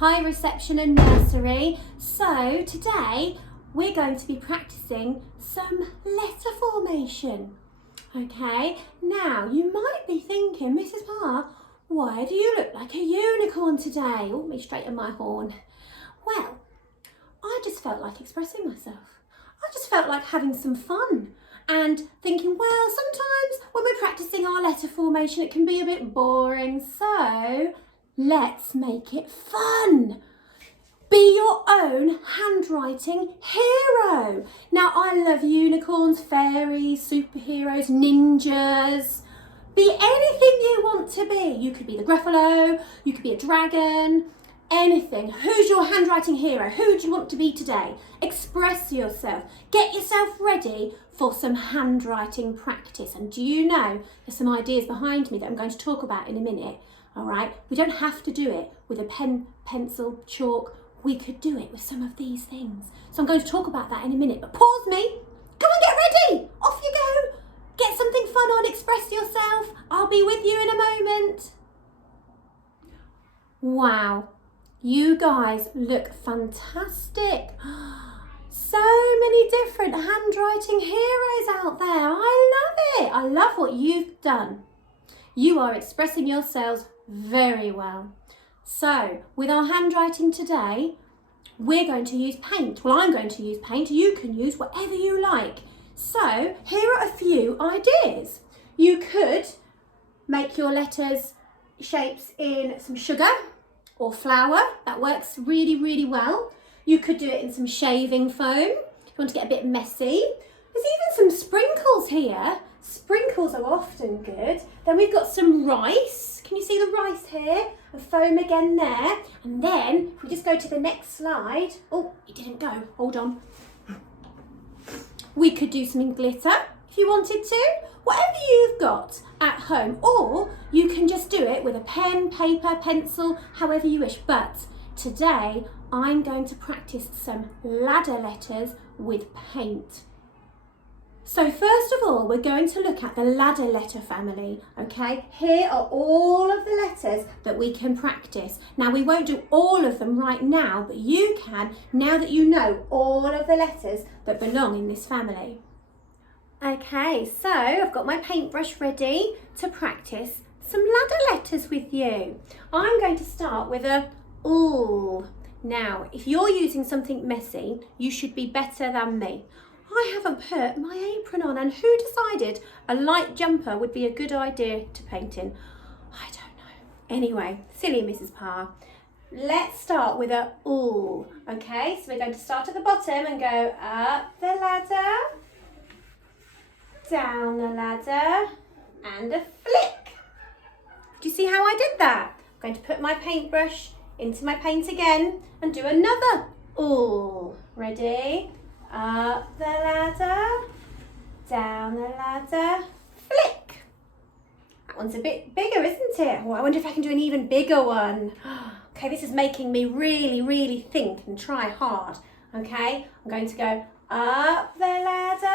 Hi reception and nursery. So today we're going to be practicing some letter formation. Okay, now you might be thinking, Mrs. Parr, why do you look like a unicorn today? Oh, me straighten my horn. Well, I just felt like expressing myself. I just felt like having some fun and thinking, well, sometimes when we're practicing our letter formation, it can be a bit boring. So let's make it fun. Be your own handwriting hero. Now, I love unicorns, fairies, superheroes, ninjas. Be anything you want to be. You could be the Gruffalo, you could be a dragon, anything. Who's your handwriting hero? Who do you want to be today? Express yourself. Get yourself ready for some handwriting practice. And do you know, there's some ideas behind me that I'm going to talk about in a minute. All right, we don't have to do it with a pen, pencil, chalk. We could do it with some of these things. So I'm going to talk about that in a minute, but pause me. Come and get ready. Off you go. Get something fun on, express yourself. I'll be with you in a moment. Wow, you guys look fantastic. So many different handwriting heroes out there. I love it. I love what you've done. You are expressing yourselves very well. So with our handwriting today, we're going to use paint. Well, I'm going to use paint. You can use whatever you like. So here are a few ideas. You could make your letters shapes in some sugar or flour. That works really, really well. You could do it in some shaving foam if you want to get a bit messy. There's even some sprinkles here. Sprinkles are often good. Then we've got some rice. Can you see the rice here? And foam again there. And then if we just go to the next slide. Oh, it didn't go. Hold on. We could do some glitter if you wanted to. Whatever you've got at home. Or you can just do it with a pen, paper, pencil, however you wish. But today I'm going to practice some ladder letters with paint. So first of all, we're going to look at the ladder letter family, okay? Here are all of the letters that we can practice. Now, we won't do all of them right now, but you can now that you know all of the letters that belong in this family. Okay, so I've got my paintbrush ready to practice some ladder letters with you. I'm going to start with a ooh. Now, if you're using something messy, you should be better than me. I haven't put my apron on, and who decided a light jumper would be a good idea to paint in? I don't know. Anyway, silly Mrs. Parr. Let's start with a ooh, okay? So we're going to start at the bottom and go up the ladder, down the ladder, and a flick. Do you see how I did that? I'm going to put my paintbrush into my paint again and do another ooh. Ready? Up the ladder, down the ladder, flick. That one's a bit bigger, isn't it? Oh, I wonder if I can do an even bigger one. Okay, this is making me really, really think and try hard. Okay, I'm going to go up the ladder,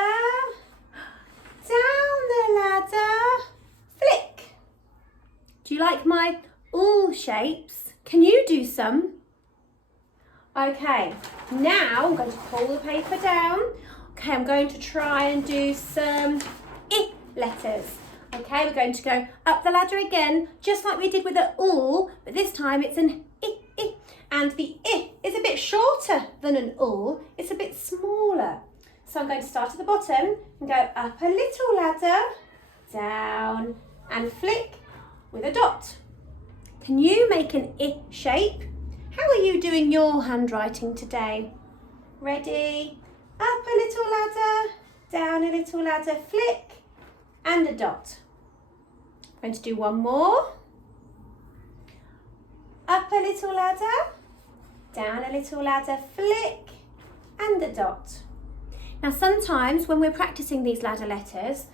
down the ladder, flick. Do you like my all shapes? Can you do some? Okay, now I'm going to pull the paper down. Okay, I'm going to try and do some I letters. Okay, we're going to go up the ladder again, just like we did with the all, but this time it's an I. And the I is a bit shorter than an all. It's a bit smaller. So I'm going to start at the bottom and go up a little ladder, down and flick with a dot. Can you make an I shape? How are you doing your handwriting today? Ready? Up a little ladder, down a little ladder, flick, and a dot. I'm going to do one more. Up a little ladder, down a little ladder, flick, and a dot. Now sometimes when we're practicing these ladder letters,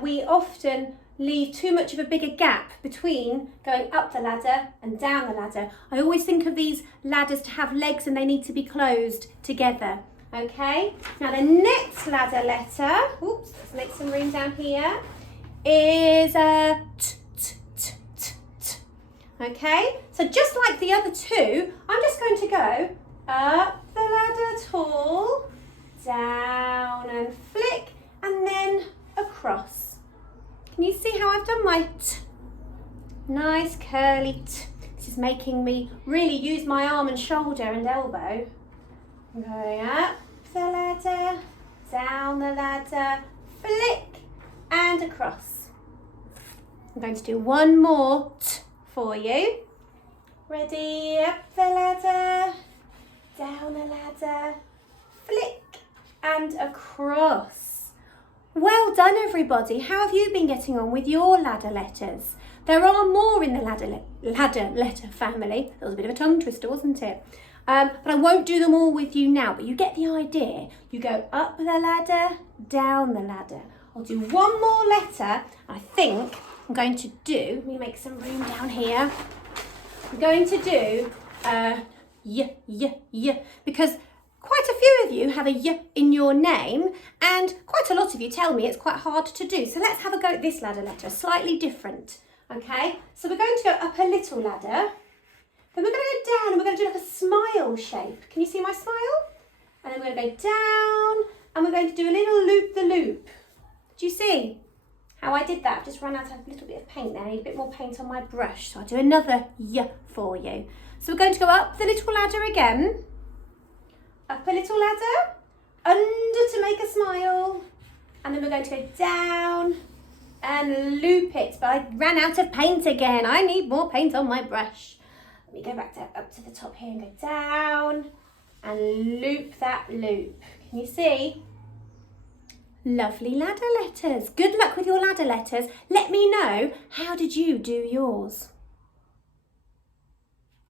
we often leave too much of a bigger gap between going up the ladder and down the ladder. I always think of these ladders to have legs and they need to be closed together. Okay, now the next ladder letter, oops, let's make some room down here, is a t. Okay, so just like the other two, I'm just going to go up the ladder tall, down and flick, and then across. Can you see how I've done my t? Nice curly t. This is making me really use my arm and shoulder and elbow. I'm going up the ladder, down the ladder, flick and across. I'm going to do one more t for you. Ready? Up the ladder, down the ladder, flick and across. Well done everybody. How have you been getting on with your ladder letters? There are more in the ladder letter family. That was a bit of a tongue twister, wasn't it? But I won't do them all with you now, but you get the idea. You go up the ladder, down the ladder. I'll do one more letter. I think I'm going to do, let me make some room down here. I'm going to do y, because quite a few of you have a y in your name and quite a lot of you tell me it's quite hard to do. So let's have a go at this ladder letter, slightly different. Okay, so we're going to go up a little ladder, then we're going to go down and we're going to do like a smile shape. Can you see my smile? And then we're going to go down and we're going to do a little loop-the-loop. Do you see how I did that? I've just run out of a little bit of paint there. I need a bit more paint on my brush, so I'll do another y for you. So we're going to go up the little ladder again, up a little ladder, under to make a smile, and then we're going to go down and loop it, but I ran out of paint again. I need more paint on my brush. Let me go back up to the top here and go down and loop that loop. Can you see? Lovely ladder letters. Good luck with your ladder letters. Let me know, how did you do yours?